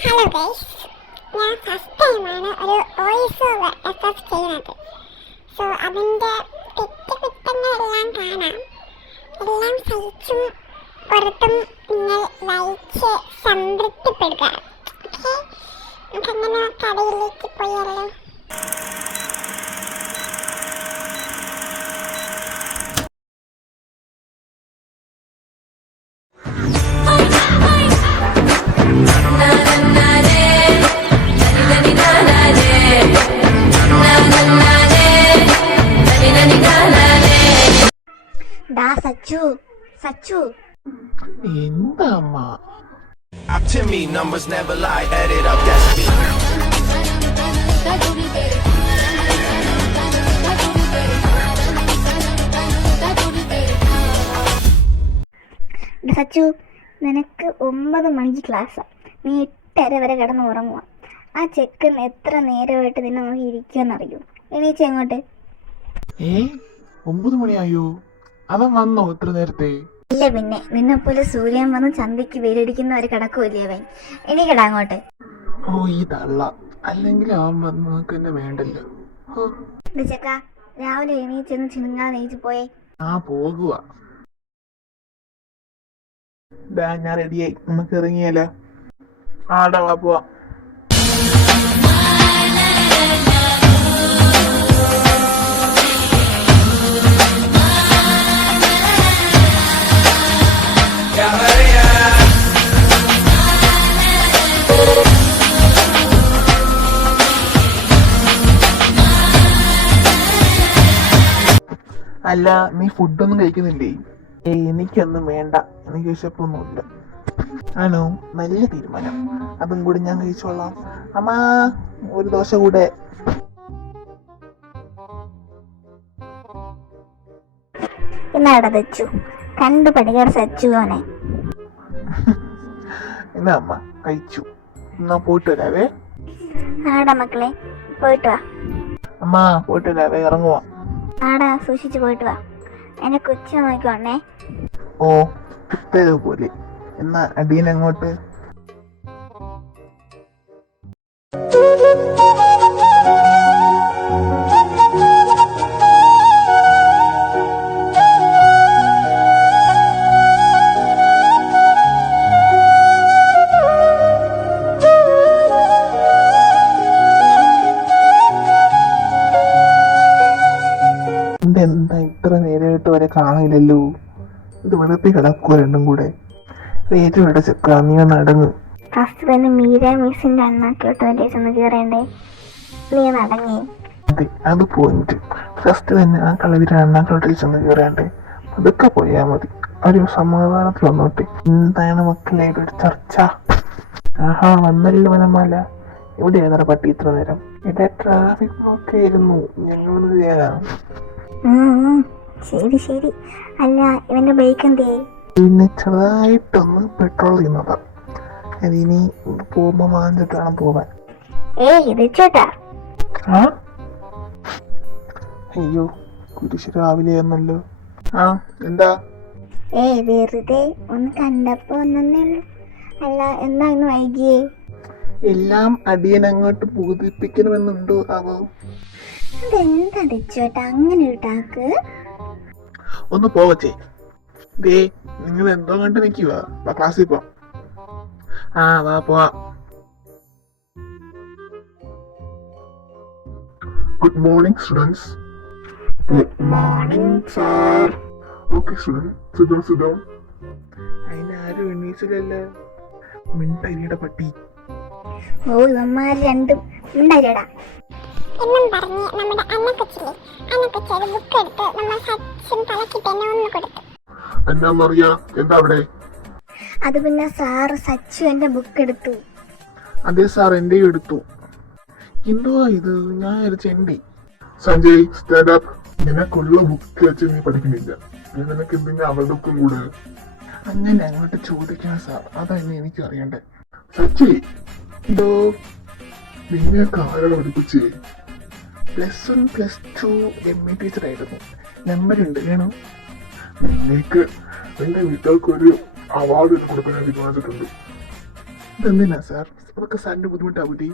Hello guys, ഞാൻ first ടൈമാണ് ഒരു വോയിസ് ഓവർ എഫേർട്ട് ചെയ്യുന്നത്. സോ അതിൻ്റെ തെറ്റുകുറ്റങ്ങളെല്ലാം കാണാം. എല്ലാം സഹിച്ചും പുറത്തും നിങ്ങൾ വായിച്ച് സംതൃപ്തിപ്പെടുക. ഓക്കെ, നമുക്കങ്ങനെ കടയിലേക്ക് പോയാലോ? സച്ചു സച്ചു എന്താ അമ്മ? To me, numbers never lie, add it up, that's me. Sachu, നിനക്ക് 9 മണിക്ക് ക്ലാസ്സാ. നീ 8:30 വരെ കിടന്ന് ഉറങ്ങുക. ആ ചെക്കൻ എത്ര നേരമായിട്ട് നിന്നെ നോക്കി ഇരിക്കുമെന്നറിയൂ. എണീച്ച് എങ്ങോട്ട്? 9 മണിയായോ? അവൻ വന്നോ ഇത്ര നേരത്തെ? ഇല്ല, പിന്നെ നിന്നെപ്പോലെ സൂര്യൻ വന്ന് ചന്തയ്ക്ക് വെയിലടിക്കുന്ന ഒരു കിടക്കുമല്ലേ അവൻ. എണീക്കടാ അങ്ങോട്ട്. ഓ, ഈ തള്ള. അല്ലെങ്കിൽ അവൻ വന്ന് നമുക്ക് എന്നെ വേണ്ടല്ലോ. ചെക്ക, രാവിലെ എണീച്ചെന്ന് ചിണുങ്ങാതെ നീച്ച് പോയേ. പോകുക. ഞാൻ റെഡിയായി, നമുക്ക് ഇറങ്ങിയാലോ? ആടാ, പോവാ. അല്ല, നീ ഫുഡൊന്നും കഴിക്കുന്നില്ലേ? എനിക്കൊന്നും വേണ്ട, എനിക്ക് വിശപ്പൊന്നുമില്ല. ആണോ? നല്ല തീരുമാനം. അതും കൂടി ഞാൻ കഴിച്ചോളാം. അമ്മ, ഒരു ദോശ കൂടെ. എന്നാടാ സച്ചു, കണ്ടു പഠിക്കാർ സച്ചുവോനെ. എന്നാ അമ്മ, കഴിച്ചു. എന്നാ പോയിട്ട് വരാവേ. ആടാ മക്കളെ, പോയിട്ട് വാ. അമ്മ, പോയിട്ട് വരാവേ, ഇറങ്ങുവാ. ആടാ, സൂക്ഷിച്ചു പോയിട്ട് വാ. എന്നെ കൊച്ചു നോക്കിക്കോണേ. ഓ, പോലെ. എന്നാ അടീനങ്ങോട്ട്. എന്താ ഇത്ര നേരമായിട്ട് വരെ കാണില്ലല്ലോ? ഇത് വെളുപ്പി കിടക്കുക രണ്ടും കൂടെ. വേറ്റോടെ ചെക്ക, നീ ഒന്ന് അടങ്ങ്. ഫസ്റ്റ് തന്നെ മീര മിസ്സിന്റെ അണ്ണാക്കോട്ട് വലിയ ചെന്ന് കയറേണ്ടേ. നീ നടങ്ങി. അതെ, അത് പോയിന്റ്. ഫസ്റ്റ് തന്നെ ആ കളവിന്റെ അണ്ണാക്കോട്ടിൽ ചെന്ന് കയറേണ്ടേ. അതൊക്കെ പോയാ മതി. ഒരു സമാധാനത്തിൽ വന്നോട്ടെ. എന്താണ് മക്കളെ ഒരു ചർച്ച? ആഹാ, വന്നല്ലോ മനമാല. എവിടെ ഏതാ പട്ടി ഇത്ര നേരം? ഇവിടെ ട്രാഫിക് ബ്ലോക്ക് ആയിരുന്നു. ഞങ്ങളത് ചെയ്യാനാ. ശരി ശരി. അല്ല, ഇവന്റെ ബൈക്ക് എന്തേ? പിന്നെ ചെറുതായിട്ടൊന്ന് പെട്രോൾ ചെയ്യുന്നതാ. അതിനി പോകുമ്പോ വാങ്ങിച്ചിട്ട് വേണം പോവാൻ. അയ്യോ, കുരിശ് രാവിലെ ആയിരുന്നല്ലോ. എന്താ? വെറുതെ ഒന്ന് കണ്ടപ്പോ ഒന്നേ ഉള്ളൂ. അല്ല, എന്താ ഇന്ന് വൈകിയേ? എല്ലാം അടിയനങ്ങോട്ട് പൂതിപ്പിക്കണമെന്നുണ്ടോ ആവോ? അതെന്താ ദിച്ചോട്ടാ അങ്ങനെ ഒരു ടാക്ക്? ഒന്ന് പോവച്ചേ. ദേ, നിങ്ങൾ എന്തോ കണ്ട് നിൽക്കുക. ക്ലാസ്സിൽ പോ. വാ പോവാ. Good morning students. Good morning sir. Okay student, sit down. അതിനാരും എണ്ണീച്ചില്ലല്ലോ. മിണ്ടരിയുടെ പട്ടി. ഓ, ഇവന്മാർ രണ്ടും മിണ്ടരിയടാ എന്നും പറഞ്ഞ് നമ്മുടെ അന്നക്കൊച്ചില്ലേ, അന്നക്കൊച്ചിയുടെ ബുക്ക് എടുത്ത് നമ്മൾ സച്ചിൻ തലക്കിട്ട് തന്നെ ഒന്ന് കൊടുത്തു. എന്നാന്നറിയാ? എന്താ അവിടെ? അത് പിന്നെ സാറ് സച്ചു എന്റെ ബുക്ക് എടുത്തു. അതെ സാർ, എന്റെ എടുത്തു. എന്തോ ഇത്? ഞാൻ ചെണ്ടി. Sanjay, stand up. നിനക്കുള്ള ബുക്ക് വെച്ച് നീ പഠിക്കുന്നില്ല. നിനക്ക് എന്തെങ്കിലും അവളുടെ ബുക്കും കൂടെ? അങ്ങനെ അങ്ങോട്ട് ചോദിക്കണം സാർ, അതന്നെ എനിക്ക് അറിയണ്ടേ. സച്ചി, എന്തോ നിന്നെയൊക്കെ ആരാണ് പഠിപ്പിച്ചേ? +1 +2 MA ടീച്ചറായിരുന്നു. നമ്പരുണ്ട്, വേണോ? നിനക്ക് നിന്റെ വീട്ടുകാർക്ക് ഒരു അവാർഡ് കൊടുക്കാൻ തീരുമാനിച്ചിട്ടുണ്ട്. ഇതെന്തിനാ സാർ? അതൊക്കെ സാറിന്റെ ബുദ്ധിമുട്ടാവൂലേ?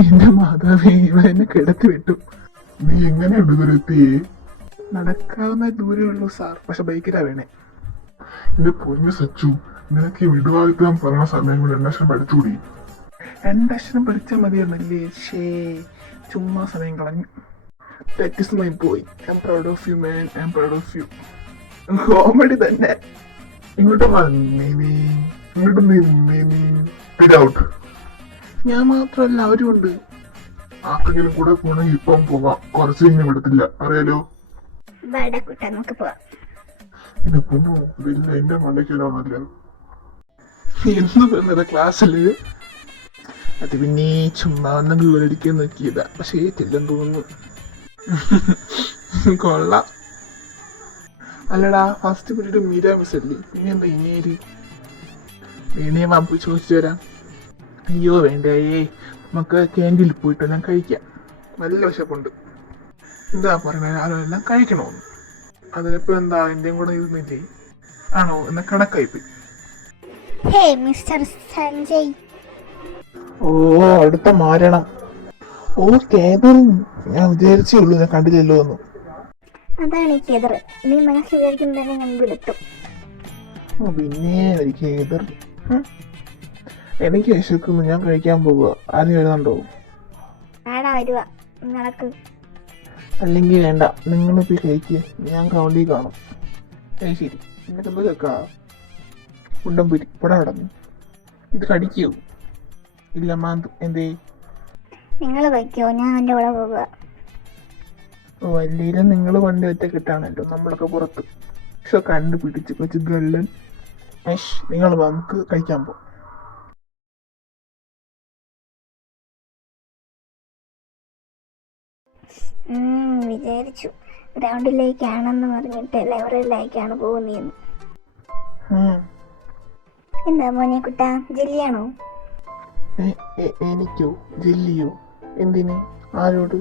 എന്റെ മാതാവേ, ഇവ എന്നെ കിടത്തി വിട്ടു. നീ എങ്ങനെയുണ്ട് ഇവരെത്തിയേ? നടക്കാവുന്ന ദൂരമുള്ളൂ സാർ, പക്ഷെ ബൈക്കിലാ വേണേ. എന്റെ പൊന്നു സച്ചു, നിനക്ക് ഈ വിടുവായുത്തം പറഞ്ഞ സമയം കൊണ്ട് 2 അക്ഷരം പഠിച്ചുകൂടി? 2 അക്ഷരം പഠിച്ചാൽ മതിയാണല്ലേ? ചുമ്മാ സമയം കളഞ്ഞു. That is my boy. I'm proud of you, man. I'm proud of you. Comedy തന്നെ. ഇങ്ങോട്ട് വന്നേനി, ഇങ്ങോട്ട് നിന്നേനി. Get out. ഞാൻ മാത്രമല്ല, അവരും ഉണ്ട്. ആർക്കെങ്കിലും കൂടെ പോണെങ്കിൽ ഇപ്പം പോകാം, കുറച്ച് കഴിഞ്ഞ് വിടത്തില്ല, അറിയാലോ. കുട്ടാ, നമുക്ക് പോവാം. എന്റെ പൊന്നു, വലിയ എന്റെ മണ്ടയ്ക്കലാണല്ലോ. എന്ന് പറഞ്ഞ ക്ലാസ്സില് അത് പിന്നെ ചുമ്മാ ഒന്ന് ഗൂഗിളടിക്കാൻ നോക്കിയതാ, പക്ഷേ ഏറ്റില്ലെന്ന് തോന്നുന്നു. കൊള്ളാം. അല്ലടാ, ഫസ്റ്റ് പീരീഡ് മീരാ മിസ് അല്ലേ? പിന്നെ എന്താ ഇനിയേര്? വേണേ മാപ്പ് ചോദിച്ചു തരാം. അയ്യോ വേണ്ടേ, നമുക്ക് ക്യാൻറ്റീനിൽ പോയിട്ടോ, ഞാൻ കഴിക്കാം. നല്ല വിശപ്പുണ്ട്. എന്താ പറയണേ, ആരെല്ലാം കഴിക്കണോന്ന്. അതിനിപ്പോ എന്താ, എന്റെയും കൂടെ ഇരുന്നില്ലേ? ആണോ? എന്നാ കണക്കായിപ്പോയി. Hey mister Sanjay. ഓ, അടുത്ത മാരണം. ഓ കേദർ, ഞാൻ വിചാരിച്ചേ ഉള്ളൂ, ഞാൻ കണ്ടില്ലല്ലോ എന്ന്. അതാണ് ഈ കേദർ. നീ മനസ്സിൽ വിചാരിക്കുന്നത് തന്നെ ഞാൻ വിളിത്തു. പിന്നെ കേദർ, എനിക്ക് വിശക്കുന്നു, ഞാൻ കഴിക്കാൻ പോവുക. ആരും വരുന്നുണ്ടോ? ആടാ, വരുക. നടക്ക്. അല്ലെങ്കിൽ വേണ്ട, നിങ്ങൾ പോയി കഴിക്കുക, ഞാൻ ഗ്രൗണ്ടിൽ കാണും. ശരി, എന്നിട്ട് എന്ത് കേൾക്കാ? ഉണ്ടംപുരി ഇവിടെ നടന്നു. ഇത് കടിക്കൂ? ഇല്ല മാന്തു. എന്തേ? നിങ്ങൾ വയ്ക്കോ, ഞാൻ എൻ്റെ കൂടെ പോവുക. ഓ, അല്ലേലും നിങ്ങൾ വണ്ടി ഒറ്റ കിട്ടാണല്ലോ, നമ്മളൊക്കെ പുറത്ത്. പക്ഷെ കണ്ടുപിടിച്ച് കൊച്ചു ഗള്ളൻ. നിങ്ങൾ നമുക്ക് കഴിക്കാൻ പോകും. വിചാരിച്ചു ഗ്രൗണ്ടിലേക്കാണെന്ന് പറഞ്ഞിട്ട് ലൈബ്രറിയിലേക്കാണ് പോകുന്നതെന്ന്. എന്താ മോനെ കുട്ടാ, ജെല്ലിയാണോ? എനിക്കോ? ജെല്ലിയോ? എന്തിന്? ആരോട്?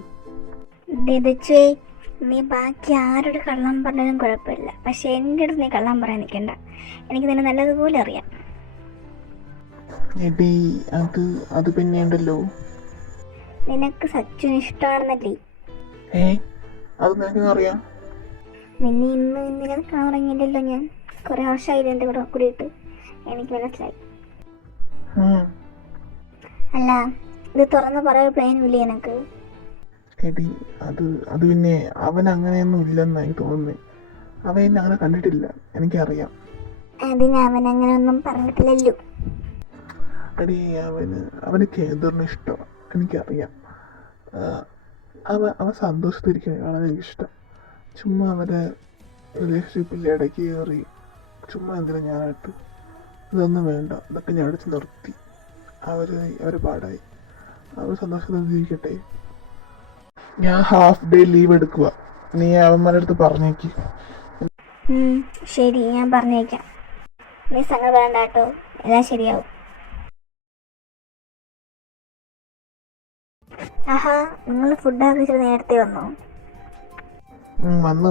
നീ ബാക്കി ആരോട് കള്ളം പറഞ്ഞാലും കുഴപ്പമില്ല, പക്ഷെ എൻ്റെ അടുത്ത് നീ കള്ളം പറയാൻ നിൽക്കണ്ട. എനിക്ക് നിന്നെ നല്ലതുപോലെ അറിയാം. എടീ, അത് പിന്നെ ഉണ്ടല്ലോ. നിനക്ക് സച്ചുന് ഇഷ്ടമാണെന്നല്ലേ? അത് നിനക്ക് അറിയാം. നിന്നെ ഇന്നലെ കാണാറങ്ങിയില്ലല്ലോ ഞാൻ. കുറെ വർഷമായില്ല എൻ്റെ കൂടെ കൂടിയിട്ട്. എനിക്ക് മനസ്സിലായി. അല്ല, ഇത് തുറന്ന് പറയാൻ പ്ലാൻ ഇല്ലേ എനക്ക്? എടി, അത് പിന്നെ അവൻ അങ്ങനെയൊന്നും ഇല്ലെന്നായി തോന്നുന്നേ. അവൻ എന്നെ അങ്ങനെ കണ്ടിട്ടില്ല, എനിക്കറിയാം. അതിന് അവൻ അങ്ങനെ ഒന്നും പറഞ്ഞിട്ടില്ലല്ലോ. എടി, അവന് കേദറിന് ഇഷ്ടമാണ്, എനിക്കറിയാം. അവൻ സന്തോഷത്തിരിക്കുന്നതാണ് എനിക്കിഷ്ടം. ചുമ്മാ അവരെ റിലേഷൻഷിപ്പിൽ ഇടയ്ക്ക് കയറി ചുമ്മാ എന്തിനാ ഞാനായിട്ട്? ഇതൊന്നും വേണ്ട, ഇതൊക്കെ ഞാൻ അടിച്ച് നിർത്തി. അവർ പാടായി, അവർ സന്തോഷത്തിൽ ജീവിക്കട്ടെ. ഞാൻ ഹാഫ് ഡേ ലീവ് എടുക്കുക. നീ അവന്മാരുടെ അടുത്ത് പറഞ്ഞേക്ക്. ശരി, ഞാൻ പറഞ്ഞേക്കാം. നീ സങ്കടം കേട്ടോ, എല്ലാം ശരിയാവും. ആഹാ, നിങ്ങൾ ഫുഡൊക്കെ ഇച്ചിരി നേരത്തെ വന്നോ?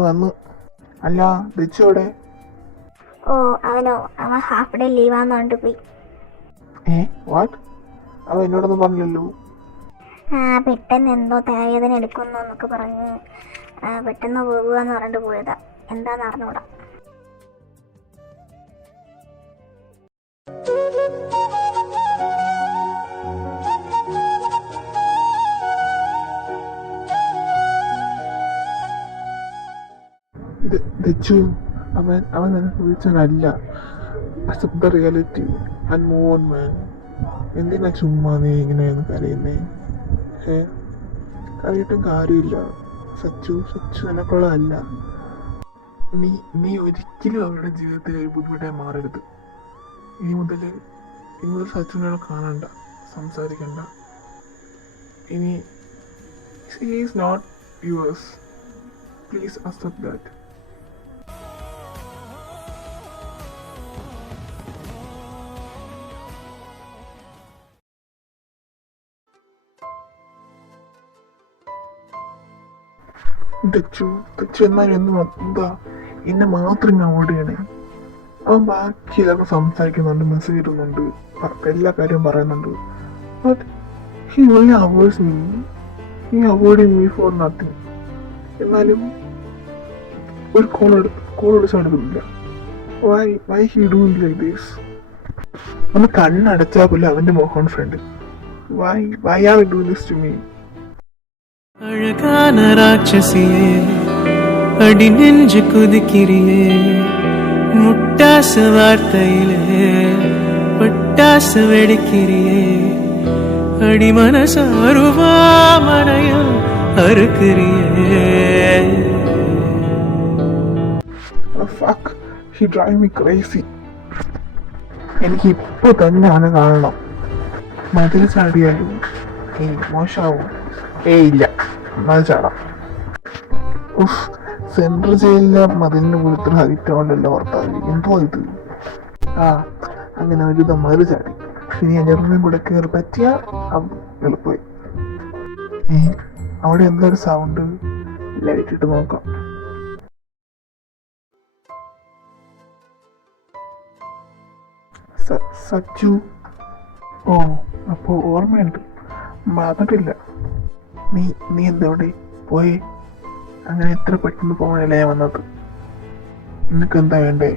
വന്നു. അല്ല, ദിച്ചോടെ? ഓ, അവൻ ഹാഫ് ഡേ ലീവാന്ന് പറഞ്ഞിട്ട് പോയി. വാട്ട്? അവൻ എന്നോടൊന്നും പറഞ്ഞില്ലല്ലോ. പെട്ടെന്ന് എന്തോ തലവേദന എടുക്കുന്നു എന്നൊക്കെ പറഞ്ഞ് പെട്ടെന്ന് പോകുകയെന്ന് പറഞ്ഞിട്ട് പോയതാ. എന്താന്ന് അറിഞ്ഞൂടാ. അവൻ നിനക്ക് വിളിച്ചവനല്ല. Accept the reality and move on man. എന്തിനാ ചുമ്മാ നീ ഇങ്ങനെയൊന്ന് കരയുന്നേ? കരയിട്ടും കാര്യമില്ല. സച്ചു നിനക്കുള്ളതല്ല. നീ ഒരിക്കലും അവരുടെ ജീവിതത്തിൽ ഒരു ബുദ്ധിമുട്ടായി മാറരുത്. ഇനി മുതൽ സച്ചുവിനെ കാണണ്ട, സംസാരിക്കണ്ട. ഇനി he is not yours. Please accept that. Dachu എന്നാലും എന്താ എന്നെ മാത്രം ഞാൻ ഓടുകയാണ്. അവൻ ബാക്കി എല്ലാവർക്കും സംസാരിക്കുന്നുണ്ട്, മെസ്സേജ് ഇടുന്നുണ്ട്. എല്ലാ കാര്യവും പറയുന്നുണ്ട്. But he only avoids me. He avoiding me for nothing. എന്നാലും ഒരു കോൾ എടുക്കുന്നില്ല. Why he doing like this? ഒന്ന് കണ്ണടച്ചാൽ പോലും അവന്റെ Mohan friend. Why are you doing this to me? அழகான ராட்சசியே அடி நெஞ்சு குதிக்கிறியே முட்டாசு வார்த்தையிலே பட்டாசு வெடிக்கிறியே அடி மனச அருவாமனையா அறுக்கிறியே. Fuck, he drive me crazy. എനിക്ക് ഇപ്പൊ തന്നെ അവനെ കാണണം. മതിൽ ചാടിയാലും മോശമാവും. ഇല്ല, മതിൽ ചാടാം. സെൻട്രൽ ജയിലിലെ മതിലിന് പോലത്തെ ഹരിറ്റോണ്ടല്ലോ ഭർത്താവ്. എന്തോ ഇത്. അങ്ങനെ ഒരു മതിൽ ചാടി. ഇനി അഞ്ഞൂറിനും കൂടെ കയറി പറ്റിയ എളുപ്പമായി. അവിടെ എന്തൊരു സൗണ്ട്. ലൈറ്റ് ഇട്ട് നോക്കാം. സച്ചു. അപ്പോ ഓർമ്മയുണ്ട്, മറന്നിട്ടില്ല. നീ എന്തവിടെ പോയി? അങ്ങനെ എത്ര പെട്ടെന്ന് പോകാനല്ലേ ഞാൻ വന്നത്? നിനക്ക് എന്താ വേണ്ടേ?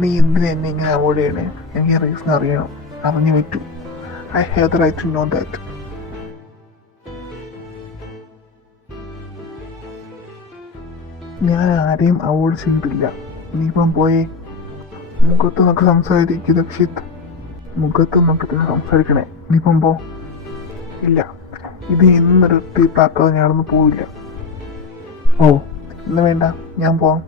നീ എന്തിനാ എന്നെ ഇങ്ങനെ അവോയ്ഡ് ചെയ്യണേ? എനിക്ക് റീസൺ അറിയണം, അറിഞ്ഞു പറ്റൂ. I have the right to know that. ഞാൻ ആരെയും അവോയ്ഡ് ചെയ്തിട്ടില്ല. നീ ഇപ്പം പോയേ. മുഖത്ത് നോക്കി സംസാരിക്കും ദക്ഷിത്. മുഖത്ത് നോക്കി സംസാരിക്കണേ. നീ ഇപ്പം പോ. ഇല്ല, ഇത് എന്നൊരു തീർപ്പാക്കാതെ ഞാനൊന്നും പോവില്ല. ഇന്ന് വേണ്ട, ഞാൻ പോവാം.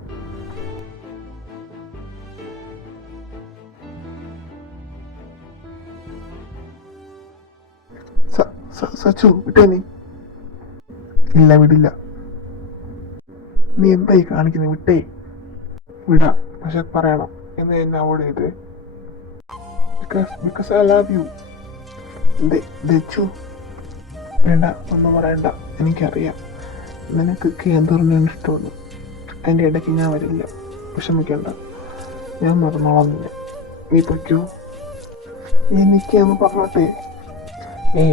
സച്ചു വിട്ടേ. നീ ഇല്ല, വിടില്ല. നീ എന്തായി കാണിക്കുന്നത്? വിട്ടേ. വിടാം, പക്ഷെ പറയണം എന്ന് എന്നെ അവോയ്ഡ് ചെയ്തേ. Because I love you. Dachu, വേണ്ട, ഒന്നും പറയണ്ട. എനിക്കറിയാം നിനക്കൊക്കെ എന്തോർന്ന് ഇഷ്ടമുള്ളൂ. അതിൻ്റെ ഇടയ്ക്ക് ഞാൻ വരില്ല. വിഷമിക്കണ്ട, ഞാൻ മറന്നോളാം നിന്നെ. നീ പൊയ്ക്കോ. എനിക്ക് ഒന്ന് പറഞ്ഞോട്ടെ.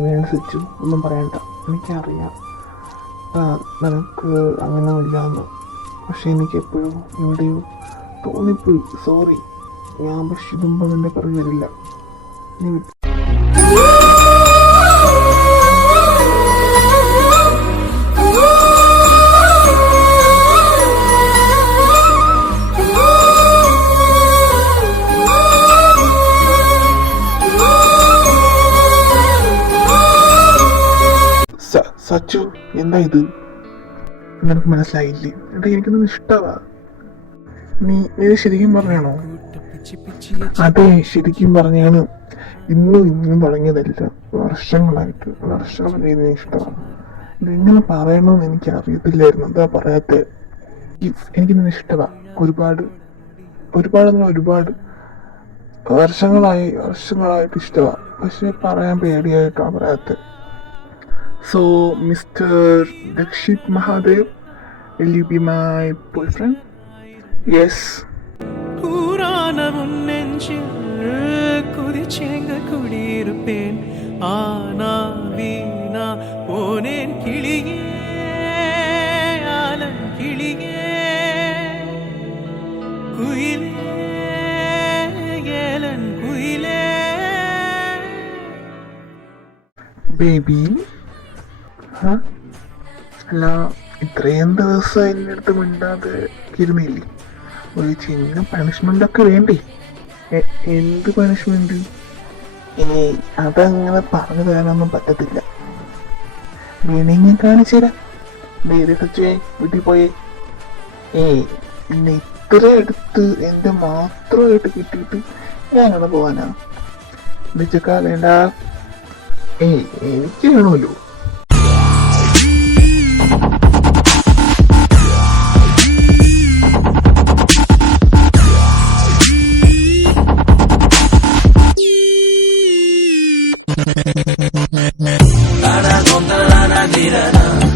വേണ്ട സച്ചു, ഒന്നും പറയണ്ട. എനിക്കറിയാം നിനക്ക് അങ്ങനെ ഇല്ലാന്ന്. പക്ഷെ എനിക്ക് എപ്പോഴും എവിടെയോ തോന്നിപ്പോയി. സോറി. ഞാൻ പക്ഷെ ഇതുമ്പോൾ നിന്റെ പിറകെ വരില്ല. നീ സച്ചു, എന്താ ഇത്? നിനക്ക് മനസ്സിലായില്ലേ? എനിക്കൊന്നും ഇഷ്ടമാ. നീ ഇത് ശരിക്കും പറഞ്ഞാണോ? അതെ, ശരിക്കും പറഞ്ഞാണ്. ഇന്നും തുടങ്ങിയതല്ല, വർഷങ്ങളായിട്ട് ഇഷ്ടമാണ്. ഇതെങ്ങനെ പറയണമെന്ന് എനിക്ക് അറിയത്തില്ലായിരുന്നു. എന്താ പറയാത്ത? എനിക്കിന്ന് ഇഷ്ടമാണ്. ഒരുപാട് വർഷങ്ങളായിട്ട് ഇഷ്ടമാണ്. പക്ഷെ പറയാൻ പേടിയായിട്ടാണ് പറയാത്ത. So, Mr. Dakshit Mahadev, will you be my boyfriend? Yes. கூரான உன் நெஞ்சில் குதிச்சேங்க குடியிருப்பேன். ஆனா வீணா போனேன் கிளியே, ஆலம் கிளியே, குயிலே, ஏலன் குயிலே. Baby, അല്ല, ഇത്രയും ദിവസം എൻ്റെ അടുത്ത് മിണ്ടാതെ ഇരുന്നില്ലേ? ഒരു ചിന്ന പണിഷ്മെന്റ് ഒക്കെ വേണ്ടേ? എന്ത് പണിഷ്മെന്റ്? അതങ്ങനെ പറഞ്ഞു തരാനൊന്നും പറ്റത്തില്ല. വേണമെങ്കിൽ ഞാൻ കാണിച്ചു തരാം. നേരെ സച്ചുവേ, വീട്ടിൽ പോയേ. പിന്നെ ഇത്ര അടുത്ത് എൻ്റെ മാത്രമായിട്ട് കിട്ടിയിട്ട് ഞാൻ അങ്ങനെ പോവാനാ? വെച്ചക്കാ വേണ്ട. എനിക്ക് വേണമല്ലോ. La contra la tira.